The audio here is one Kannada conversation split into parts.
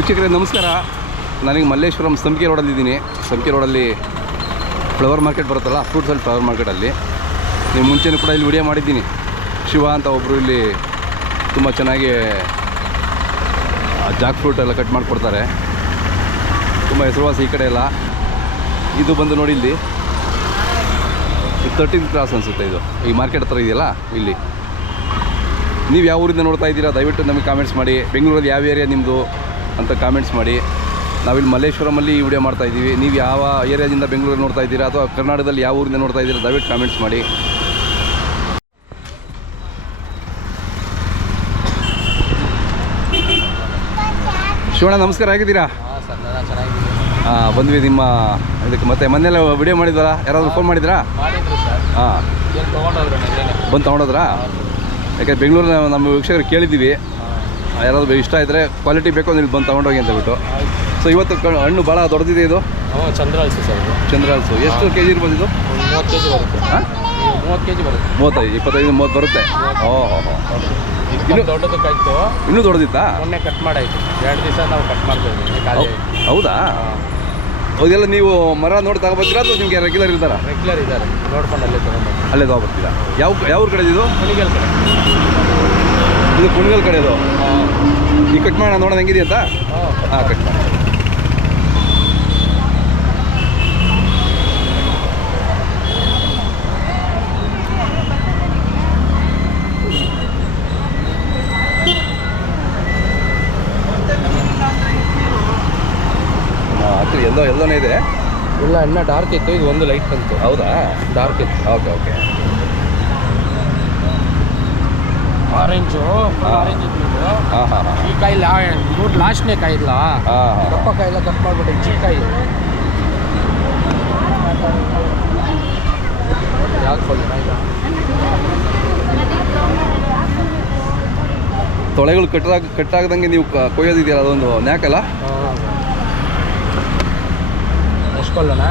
ವೀಕ್ಷಕರೇ ನಮಸ್ಕಾರ. ನನಗೆ ಮಲ್ಲೇಶ್ವರಂ ಸಂಪಿಗೆ ರೋಡಲ್ಲಿದ್ದೀನಿ. ಸಂಪಿಗೆ ರೋಡಲ್ಲಿ ಫ್ಲವರ್ ಮಾರ್ಕೆಟ್ ಬರುತ್ತಲ್ಲ, ಫ್ರೂಟ್ಸ್ ಆ್ಯಂಡ್ ಫ್ಲವರ್ ಮಾರ್ಕೆಟಲ್ಲಿ ನೀವು ಮುಂಚೆನೂ ಕೂಡ ಇಲ್ಲಿ ವಿಡಿಯೋ ಮಾಡಿದ್ದೀನಿ. ಶಿವ ಅಂತ ಒಬ್ಬರು ಇಲ್ಲಿ ತುಂಬ ಚೆನ್ನಾಗಿ ಜಾಕ್ ಫ್ರೂಟ್ ಎಲ್ಲ ಕಟ್ ಮಾಡಿಕೊಡ್ತಾರೆ. ತುಂಬ ಹೆಸರುವಾಸಿ ಈ ಕಡೆ ಎಲ್ಲ. ಇದು ಬಂದು ನೋಡಿ ಇಲ್ಲಿ 13th ಕ್ರಾಸ್ ಅನಿಸುತ್ತೆ. ಇದು ಈ ಮಾರ್ಕೆಟ್ ಹತ್ರ ಇದೆಯಲ್ಲ ಇಲ್ಲಿ. ನೀವು ಯಾವ ಊರಿಂದ ನೋಡ್ತಾ ಇದ್ದೀರಾ ದಯವಿಟ್ಟು ನಮಗೆ ಕಾಮೆಂಟ್ಸ್ ಮಾಡಿ. ಬೆಂಗಳೂರಲ್ಲಿ ಯಾವ ಏರಿಯಾ ನಿಮ್ಮದು ಅಂತ ಕಾಮೆಂಟ್ಸ್ ಮಾಡಿ. ನಾವಿಲ್ಲಿ ಮಲ್ಲೇಶ್ವರಮಲ್ಲಿ ಈ ವಿಡಿಯೋ ಮಾಡ್ತಾಯಿದ್ದೀವಿ. ನೀವು ಯಾವ ಏರಿಯಾದಿಂದ ಬೆಂಗಳೂರಲ್ಲಿ ನೋಡ್ತಾ ಇದ್ದೀರಾ ಅಥವಾ ಕರ್ನಾಟಕದಲ್ಲಿ ಯಾವ ಊರಿಂದ ನೋಡ್ತಾ ಇದ್ದೀರಾ ದಯವಿಟ್ಟು ಕಾಮೆಂಟ್ಸ್ ಮಾಡಿ. ಶಿವಣ್ಣ ನಮಸ್ಕಾರ, ಆಗಿದ್ದೀರಾ? ಹಾಂ, ಬಂದ್ವಿ ನಿಮ್ಮ ಇದಕ್ಕೆ. ಮತ್ತೆ ಮೊನ್ನೆಲ್ಲ ವಿಡಿಯೋ ಮಾಡಿದ್ವಲ್ಲ, ಯಾರಾದರೂ ಫೋನ್ ಮಾಡಿದ್ರಾ? ಹಾಂ, ಬಂದು ತೊಗೊಂಡೋದ್ರಾ? ಯಾಕೆ ಬೆಂಗಳೂರಿನ ನಮ್ಮ ವೀಕ್ಷಕರು ಕೇಳಿದ್ದೀವಿ, ಯಾರಾದರೂ ಇಷ್ಟ ಇದ್ದರೆ ಕ್ವಾಲಿಟಿ ಬೇಕು ಅಂದ್ರೆ ಇಲ್ಲಿ ಬಂದು ತೊಗೊಂಡೋಗಿ ಅಂತ ಬಿಟ್ಟು. ಸೊ ಇವತ್ತು ಹಣ್ಣು ಭಾಳ ದೊಡ್ಡದಿದೆ ಇದು. ಚಂದ್ರಹಲ್ಸು ಸರ್. ಚಂದ್ರಹಲ್ಸು ಎಷ್ಟು ಕೆ ಜಿ ಇರ್ಬೋದು ಇದು? 30 kg ಬರುತ್ತೆ. ಹಾಂ, 30 kg ಬರುತ್ತೆ. 35, 25, 30 ಬರುತ್ತೆ. ಇನ್ನೂ ದೊಡ್ಡದಕ್ಕಾಯ್ತು. ಇನ್ನೂ ದೊಡ್ಡದಿತ್ತಾ? ಮೊನ್ನೆ ಕಟ್ ಮಾಡಾಯ್ತು. 2 ದಿವಸ ನಾವು ಕಟ್ ಮಾಡ್ತೀವಿ. ಹೌದಾ? ಹೌದೆಲ್ಲ ನೀವು ಮರ ನೋಡಿ ತಗೊಬರ್ತೀರಾ ಅಥವಾ ನಿಮಗೆ ರೆಗ್ಯುಲರ್ ಇರ್ತಾರಾ? ರೆಗ್ಯುಲರ್ ಇದ್ದಾರೆ, ನೋಡ್ಕೊಂಡು ಅಲ್ಲೇ ತೊಗೊಂಡು ಅಲ್ಲೇ ತಗೊಬರ್ತೀರಾ? ಯಾವ ಕಡೆ ಇದು? ಕುಣಿಗಲ್ ಕಡೆ. ಇದು ಕುಣಿಗಲ್ ಕಡೆ. ಇದು ಈ ಕಟ್ ಮಾಡೋಣ, ನೋಡೋಣ ಹೆಂಗಿದೆ ಅಂತ. ಹಾಂ, ಕಟ್ ಮಾಡಿ. ಎಲ್ಲೋನೇ ಇದೆ. ಇಲ್ಲ, ಇನ್ನೂ ಡಾರ್ಕ್ ಇತ್ತು. ಇದು ಒಂದು ಲೈಟ್ ಬಂತು. ಹೌದಾ? ಡಾರ್ಕ್ ಇತ್ತು. ಓಕೆ. ಆರೆಂಜು ಆರೆಂಜ್ ಇತ್ತು. ಹಾಂ. ಈ ಕಾಯಿಲ್ಲ ನೋಡಿ, ಲಾಸ್ಟ್ನೇ ಕಾಯಿ ಇಲ್ಲ. ದಪ್ಪ ಕಾಯಿಲ್ಲ ಕಟ್ ಮಾಡಿಬಿಟ್ಟು ಚಿಕ್ಕ ಕಾಯಿ. ಯಾಕೆ ತೊಳೆಗಳು ಕಟ್ಟಾಗದಂಗೆ ನೀವು ಕೊಯ್ಯೋದಿದೆಯಲ್ಲ, ಅದೊಂದು ನ್ಯಾಕಲ್ಲ? ಎಷ್ಟ್ಕೊಳ್ಳೋಣ?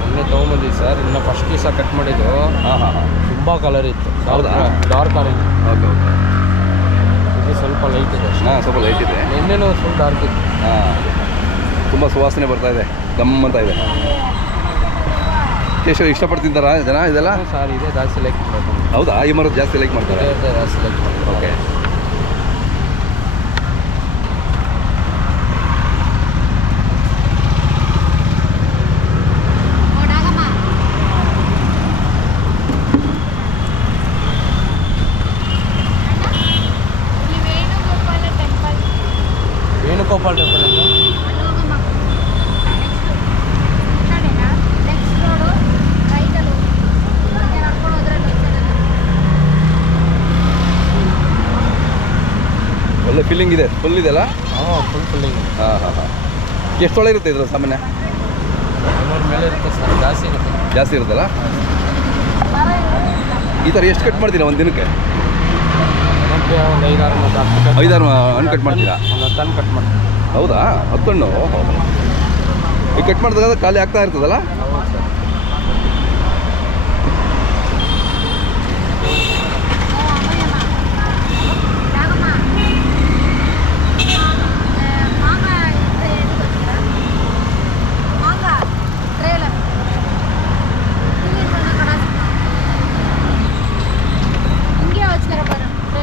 ಮೊನ್ನೆ ತೊಗೊಂಬಂದಿದ್ದು ಸರ್. ಇನ್ನು ಫಸ್ಟ್ ದಿವಸ ಕಟ್ ಮಾಡಿದ್ದು. ಹಾಂ. ತುಂಬ ಕಲರ್ ಇತ್ತು. ಹೌದಾ? Dark orange. ಓಕೆ. ಇದು ಸ್ವಲ್ಪ ಲೈಟ್ ಇದೆ. ಹಾಂ, ಸ್ವಲ್ಪ ಲೈಟ್ ಇದೆ. ನಿನ್ನೆನೂ ಫುಲ್ ಡಾರ್ಕ್ ಇತ್ತು. ಹಾಂ, ತುಂಬ ಸುವಾಸನೆ ಬರ್ತಾ ಇದೆ, ಗಮ್ಮಂತ ಇದೆ. ಎಷ್ಟು ಇಷ್ಟಪಡ್ತಿದ್ದಾರಾ ಜನ ಇದೆಲ್ಲ? ಸರ್ ಇದೆ ಜಾಸ್ತಿ ಲೈಕ್ ಮಾಡೋದು. ಹೌದಾ? ಈ ಮರದ ಜಾಸ್ತಿ ಲೈಕ್ ಮಾಡ್ತಾರೆ? ಜಾಸ್ತಿ ಲೈಕ್ ಮಾಡ್ತಾರೆ. ಓಕೆ. ವೇಣುಗೋಪಾಲ್ ಟೆಂಪಲ್ ಅಂತ. ಒಳ್ಳೆ ಫೀಲಿಂಗ್ ಇದೆ. ಫುಲ್ ಇದೆಯಲ್ಲ? Full feeling. ಹಾಂ. ಎಷ್ಟು ಒಳ್ಳೆ ಇರುತ್ತೆ ಇದ್ರ ಸಾಮಾನ್ಯ? 500 ಮೇಲೆ ಇರುತ್ತೆ ಸರ್. ಜಾಸ್ತಿ ಇರುತ್ತಲ್ಲ? ಈ ಥರ ಎಷ್ಟು ಕಟ್ ಮಾಡ್ತೀರಾ ಒಂದು ದಿನಕ್ಕೆ? ಒಂದು 5-6 ಹಣ್ಣು ಕಟ್ ಮಾಡ್ತೀರಾ? ಒಂದು 10 ಕಟ್ ಮಾಡ್ತೀವಿ. ಹೌದಾ? 10 ಹಣ್ಣು ಈಗ ಕಟ್ ಮಾಡಿದಾಗ ಖಾಲಿ ಆಗ್ತಾ ಇರ್ತದಲ್ಲ?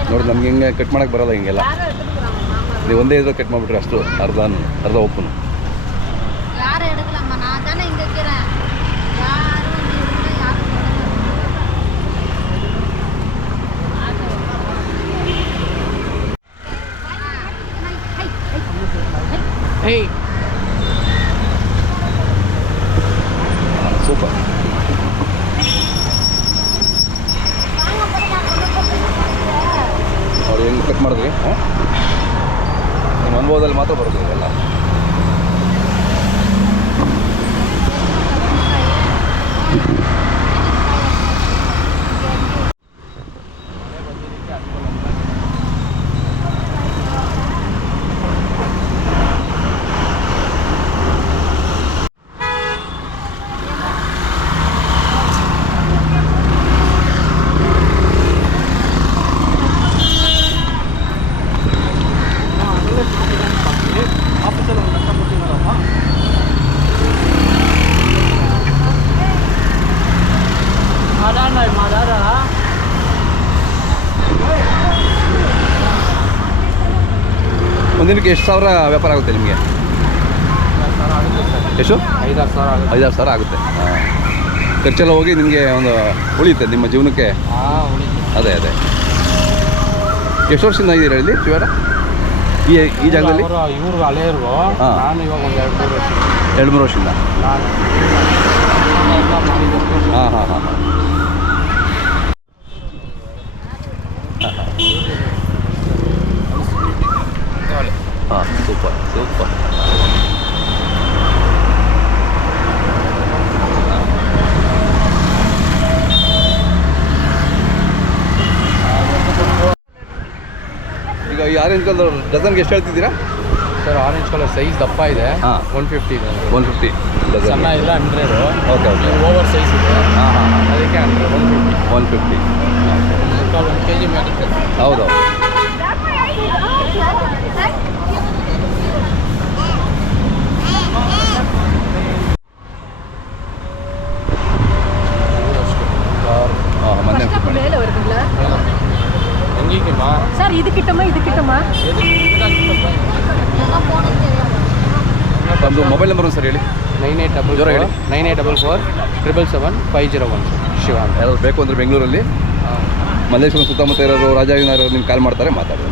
ನೋಡಿ, ನಮ್ಗೆ ಹಿಂಗೆ ಕಟ್ ಮಾಡೋಕ್ಕೆ ಬರೋಲ್ಲ ಹಿಂಗೆಲ್ಲ. ನೀವು ಒಂದೇ ಇದ್ರೆ ಕಟ್ ಮಾಡಿಬಿಟ್ರೆ ಅಷ್ಟು ಅರ್ಧ ಒಪ್ಪನು. ಸೂಪರ್. ಅವ್ರು ಹೆಂಗೆ ಕಟ್ ಮಾಡಿದ್ರಿ? ನಿಮ್ಮ ಅನುಭವದಲ್ಲಿ ಮಾತ್ರ ಬರೋದು ಇದೆಲ್ಲ. ಒಂದಿನಕ್ಕೆ ಎಷ್ಟು ಸಾವಿರ ವ್ಯಾಪಾರ ಆಗುತ್ತೆ ನಿಮಗೆ? ಎಷ್ಟು? 5-6 ಸಾವಿರ ಆಗುತ್ತೆ. 5-6 ಸಾವಿರ ಆಗುತ್ತೆ. ಖರ್ಚೆಲ್ಲ ಹೋಗಿ ನಿಮಗೆ ಒಂದು ಉಳಿಯುತ್ತೆ ನಿಮ್ಮ ಜೀವನಕ್ಕೆ. ಅದೇ ಎಷ್ಟು ವರ್ಷದಿಂದ ಇದ್ದೀರಾ ಇಲ್ಲಿ ಶಿವಾರ ಈ ಜಾಗದಲ್ಲಿ? ಇವರು ಹಳೆಯರು. ನಾನು ಇವಾಗ ಒಂದು 2-3 ವರ್ಷದಿಂದ. ಹಾಂ ಸೂಪರ್. ಈಗ ಈ ಆರೆಂಜ್ ಕಲರ್ ಡಜನ್ಗೆ ಎಷ್ಟು ಹೇಳ್ತಿದ್ದೀರಾ ಸರ್? ಆರೆಂಜ್ ಕಲರ್ ಸೈಜ್ ದಪ್ಪ ಇದೆ. 150 ಇದೆ. 150 ಸಣ್ಣ ಇಲ್ಲ 100. ಓಕೆ ಓವರ್ ಸೈಜ್ ಇದೆ. ಅದಕ್ಕೆ 150. 1 kg ಆಗುತ್ತೆ. ಹೌದು. ಸರ್ ಇದಕ್ಕಿಟ್ಟಮ್ಮ ಒಂದು ಮೊಬೈಲ್ ನಂಬರ್ ಸರ್ ಹೇಳಿ. 9844 ಶಿವ ಅಂತ. ಯಾರಾದ್ರು ಬೇಕು ಅಂದರೆ ಬೆಂಗಳೂರಲ್ಲಿ ಮಲ್ಲೇಶ್ವರಂ ಸುತ್ತಮುತ್ತ ಇರೋರು ರಾಜಾಜಿನಗರ ನಿಮ್ಗೆ ಕಾಲ್ ಮಾಡ್ತಾರೆ, ಮಾತಾಡಿ.